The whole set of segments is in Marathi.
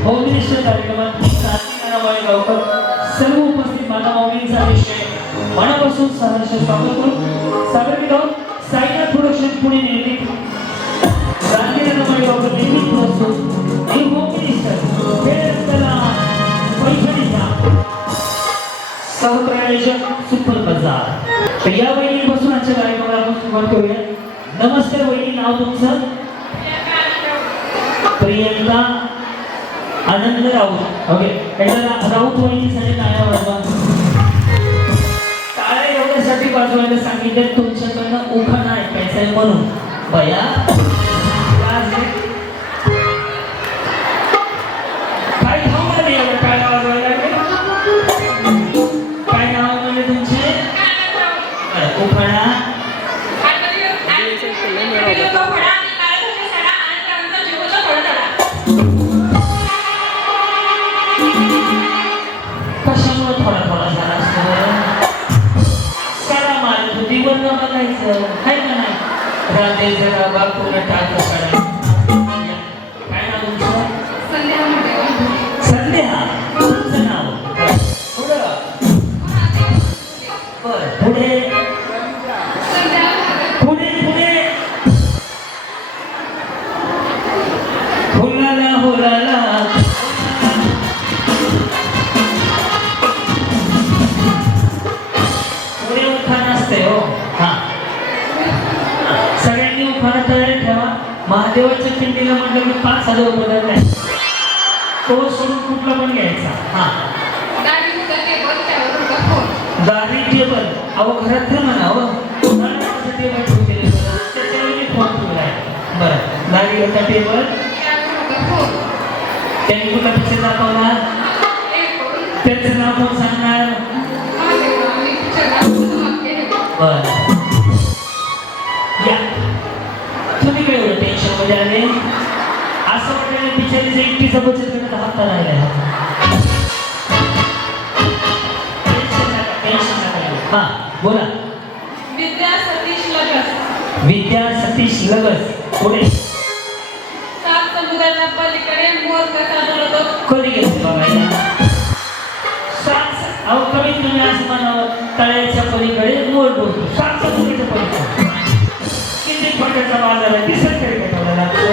आमच्या कार्यक्रमात क्रांती नानाबाई गावकर. सर्व उपस्थित माता माऊलींचा विषय मनापासून सहर्ष स्वागत करून सागर आहोत साईनाथ प्रोडक्शन पुणे निर्मित. गांधी नानाबाई गावकर निर्मित प्रस्तुत हे होम मिनिस्टर हे रस्त्याला पैठणीचा सहप्रायोजक सुपर बाजार. तर या वहिनीपासून आजच्या कार्यक्रमाला आपण सुरुवात करूया. नमस्कार वहिनी नाव तुमचं? प्रियंका आनंद राऊत. ओके. एकदा राऊत वहिनीसाठी टाळ्या वाजवा. टाळ्या एवढ्यासाठी वाजवायला सांगितलं तुमच्याकडनं उखाणा ऐकायचं आहे म्हणून. बया. การต่อไป अहो घरात तर म्हणा टेबल ठेवलेलं बरं. त्याच्यावर मी फोन ठेवलाय. बरं. टेबल त्यांनी कुठला पिक्चर दाखवणार? त्याचं नाव कोण सांगणार? बरं. या. तुम्ही काय एवढं टेन्शनमध्ये आले. असं वाटलं बिचारीचं एकटीचा बचत गटात हप्ता राहिला हा बोला. विद्या सतीश लगस. विद्या सतीश लगस. पुढे. सात समुद्राच्या पलीकडे मोर कसा बोलतो कधी घेतले बघायला सात अहो कमीत कमी म्हणावं तळ्याच्या पलीकडे मोर बोलतो. सात समुद्राच्या पलीकडे. किती खोट्याचा बाजार आहे दिसत तरी भेटायला लागतो?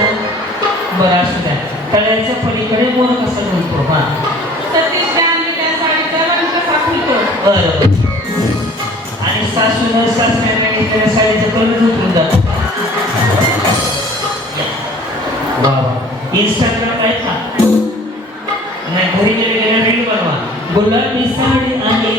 बरं असू द्या. तळ्याच्या पलीकडे मोर कसा बोलतो? हा. सतीश त्या साडीचा रंग कसा फुलतो बरं आणि सासून सासऱ्याने घेतलेल्या साडीचं कलर उतरून जातो इंस्टाग्राम आहे का? नाही घरी गेले गेल्या रील बनवा. गुलाबी साडी आणि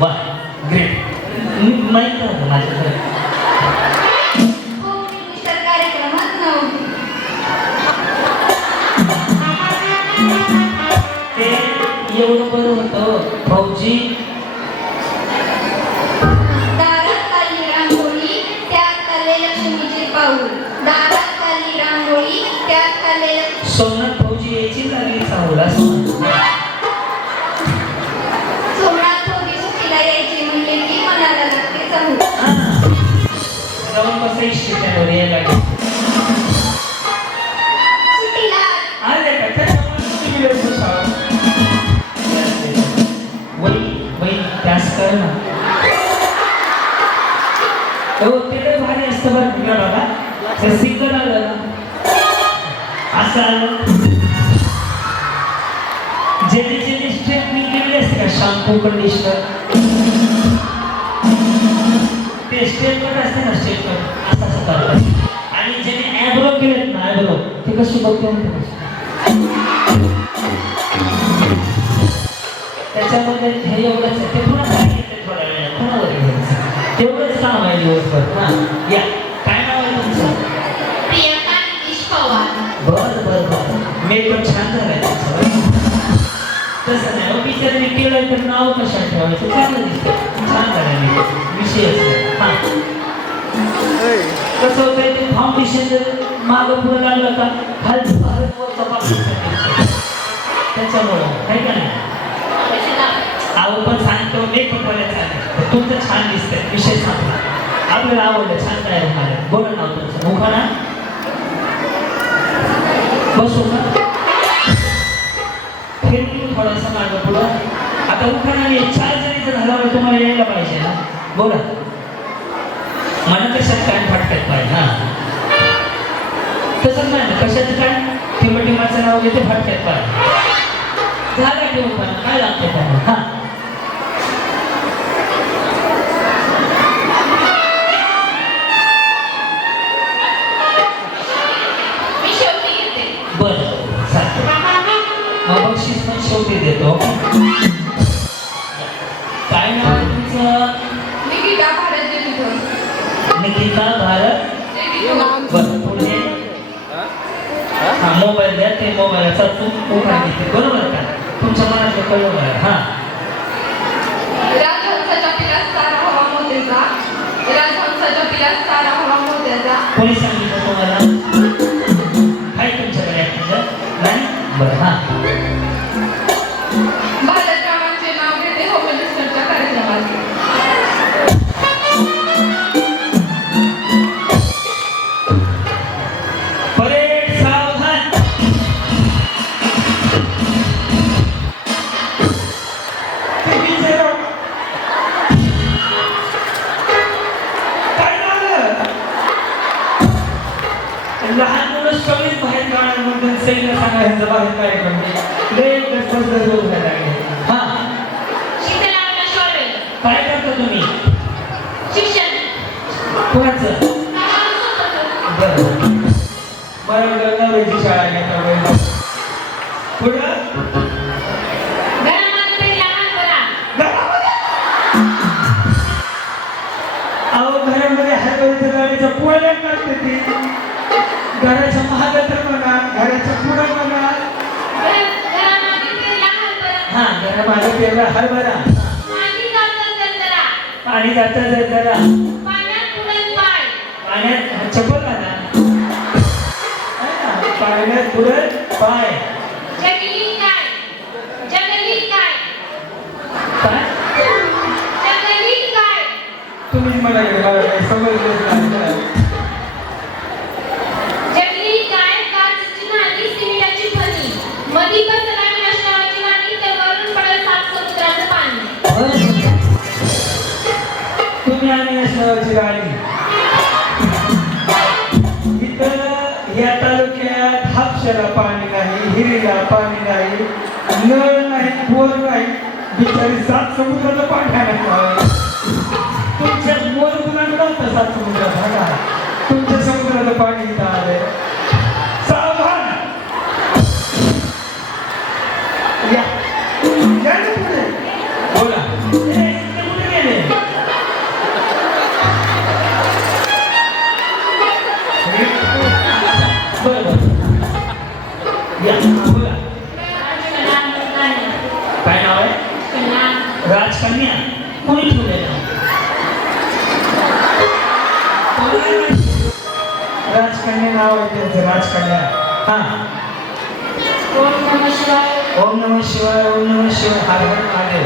का वा ग्रेट मी माहीत नव्हतं शाळेवर यायला लागले सुट्टीला आले का त्याच्यामुळे वही वही त्यास कर ना हो ते भारी असतं बरं बाबा ते सिंगल आलं ना असं आलं जेणे जेणे मी केलेली असते का शॅम्पू कंडिशनर ते स्टेपवर असते ना स्टेपवर असं असं करतात आणि ज्याने ॲब्रो केलेत ना ॲब्रो ते कशी बघते त्याच्यामध्ये हे एवढंच ते पुन्हा सांगितलं थोड्या तेवढंच काम आहे दिवसभर. हां या. काय नाव आहे तुमचं? प्रियंका पवार. बरं बरं बरं. मेकअप छान झालाय तुमचा बरं. तसं नाही. हो टीचरने केलं तर नाव कशात ठेवायचं? चांगलं दिसतं छान झालं हां. कसं होतंय? ते फाउंडेशन जर मागं पुढे लागलं का भारत वरचा. त्याच्यामुळं नाही? अहो पण सांगतो मेकअप वाले चालेल तुमचं छान दिसतंय. विषय सांगतो आपल्याला आवडलं छान तयार झालं बोला नाव तुमचं. मुखाना बसू. आता मुखाना चार जणीचं झाल्यावर तुम्हाला यायला पाहिजे ना बोला. मला कशात काय फटकत पाहिजे हा. तसं नाही ना कशाचं काय? टिमा टिमाचं नाव घेते फटक्यात पाहिजे. झालं ठेवून पण काय लागतं त्यांना हा. बरं चालतं मग बक्षीस पण शेवटी देतो. मोबाईल द्या ते मोबाईलचा तू उभा घेते बरोबर का? तुमच्या मनातलं कळलं हां. पेरला हरभरा पाणी जातं जरा पाणी जाता जर जरा पाण्यात पुढे पाय. पाण्यात चप्पल घाला ना? पाण्यात पुढे पाय. जगली काय जगली काय काय? जगली काय तुम्ही मला मला बिचारी सात समुद्राचं पाणी तुमच्या मोर कुणाकडे सात समुद्रात हा तुमच्या समुद्राचं पाणी इथं आलंय. सावधान! या. ओम नमः शिवाय ओम नम शिवाय ओम नम शिवाय हर हर महादेव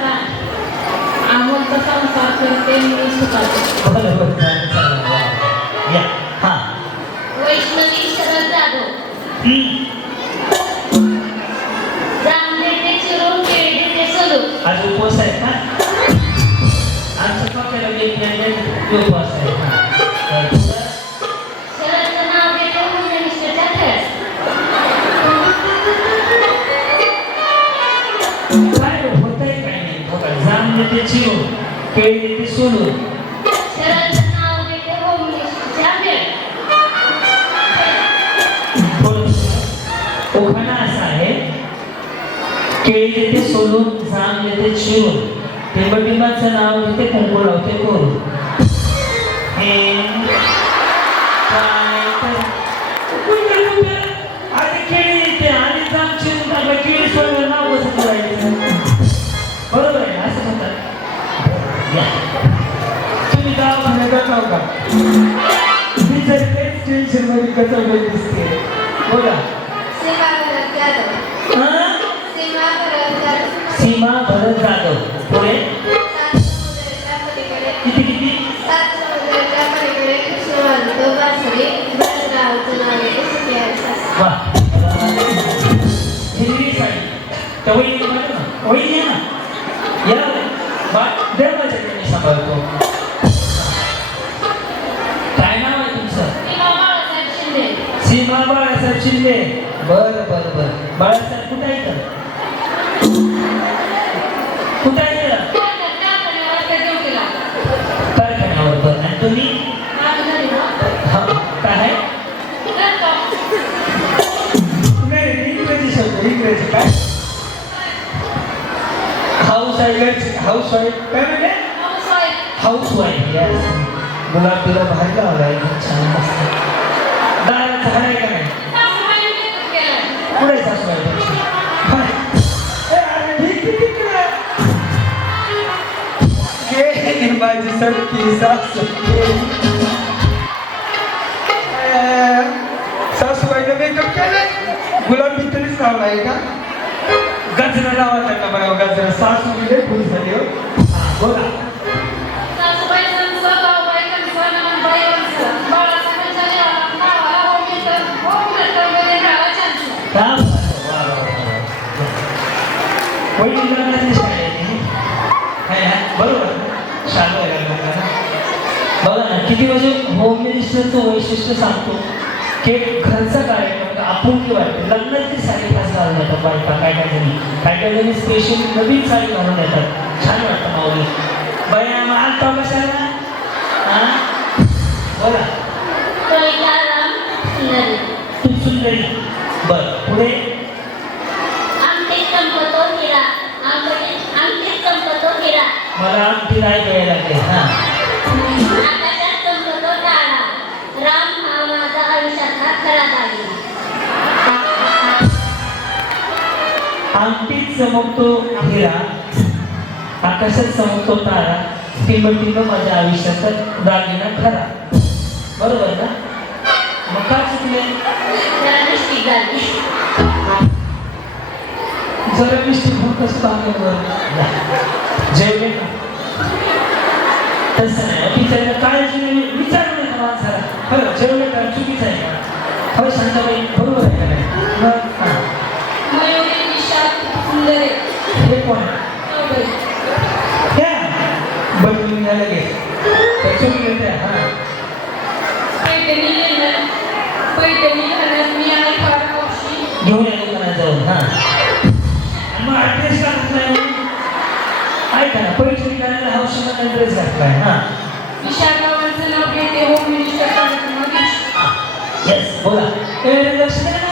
हा. अमोलचा संसार करते मी सुखाते बरं बरं चालेल, चालेल, वा. या हा वैष्णवी शरद जाधव हम्म. जामनेते चिरून केळी ते सोलून आज उपवास आहे का आमच्या पक्याला एक नाही उपवास केळी नेते सोडून शरदचं नाव असा आहे केळी देते सोलून जाम देते चिरून. टेंबटिंबाचं नाव घेते कुंकू लावते करून हे दवाखान्यात जाताव का मी जर तेच टेन्शनमध्ये कसं दिसते बोला सीमा भरत जाधव हा? सीमा भरत जाधव सीमा भरत जाधव पुढे सात इंग्रजी शब्द इंग्रजी काय हाऊस वाईफ हाऊस वाईफ काय म्हणले हाऊस वाईफ यस गुलाब तुला भारी लावला एकदम छान मस्त. दाराचं झाड आहे का नाही? पुढे सासूबाई? तुमची हाय. ए, अरे, ही सासू. लावला आहे का गजरा लावा त्यांना बघा गजरा सासू म्हणजे फुल झाली हो हा, बोला वा, वा. वहिनी लग्नाची शाळा आहे ती. आहे ना? बरोबर शाळा. बघा ना किती म्हणजे होम मिनिस्टरचं वैशिष्ट्य सांगतो की घरचा कार्यक्रम आपुलकी वाटते लग्नाची साडी खास घालून येतात बायका. काय काय जणी? काय काय जणी स्पेशल नवीन साडी घालून येतात. छान वाटतं माऊली. बाया मग आलता कशाला? हा? बोला. तू सुंदरी. बर पुढे? मला आमटी नाही द्यायला लागते हा. आमटीत चमकतो हिरा आकाशात चमकतो तारा टिंब माझ्या आयुष्याचा दागिना खरा. बरोबर ना? मग का चुकले? जरा झाली मिस्टेक होऊन कसं बांधलं जेवले का? तसं नाही. काळजी नाही विचारू नये का माणसाला? खरं जेवले का? चुकीचं आहे का? हो शांताबाई बरोबर आहे का नाही? सुंदरे हे. कोण त्या बदलून घ्या लगेच त्याच्यावर येते हा पैठणी पैठणी घालण्यात मी आणि फार हौशी घेऊन या दुकानात जाऊन हा मग ऍड्रेस घातलाय ऐका ना पैसे करायला हौशीला ऍड्रेस घातलाय हा विशाखावांचं नाव घेते होम मिनिस्टर येस बोला. ए, लक्ष द्या ना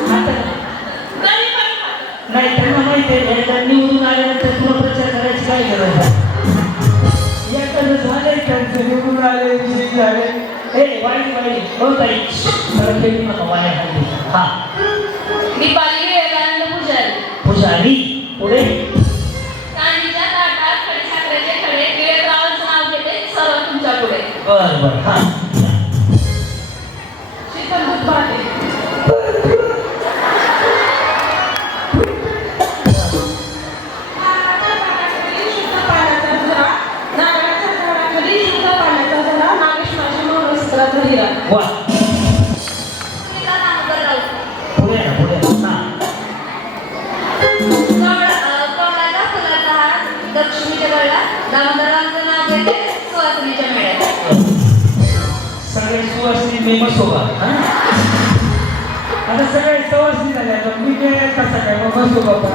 फेकून राहिले विषयी झाले ए वाई वाई हो ताई. मला फेकू नका वाया हा. मी पुजारी. पुजारी? पुढे? चांदीच्या तुमच्यापुढे. फेमस होगा आता सगळे सवस्ती झाले आता मी गेले कसं काय मग बसतो बाबा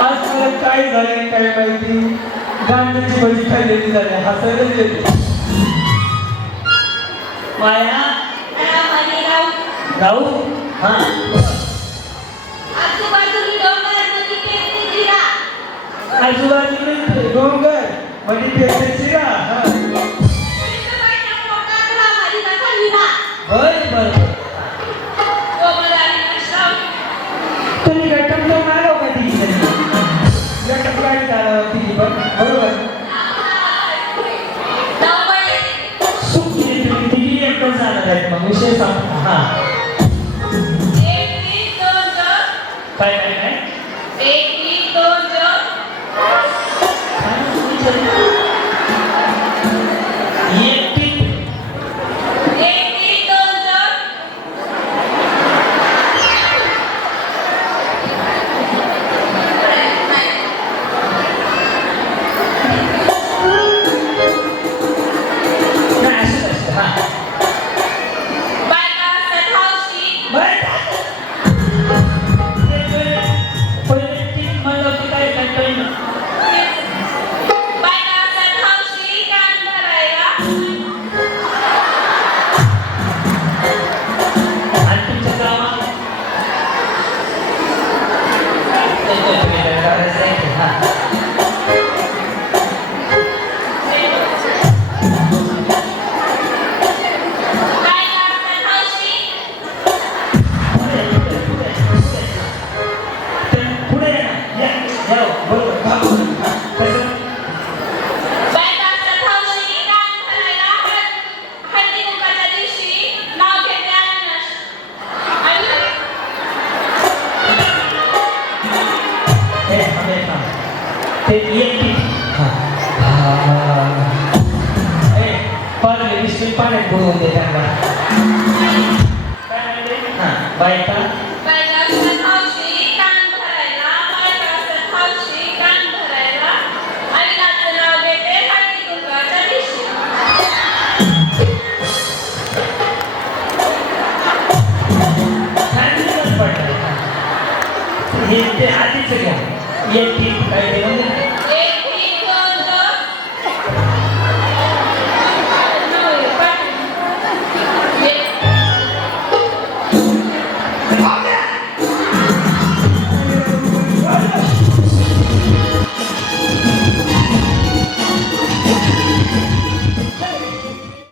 आज काय झालंय काय माहिती? गांधीची भजी खाल्लेली झाली माया? जाऊ. हा? आजूबाजूला Doing good. What did you consider? get deep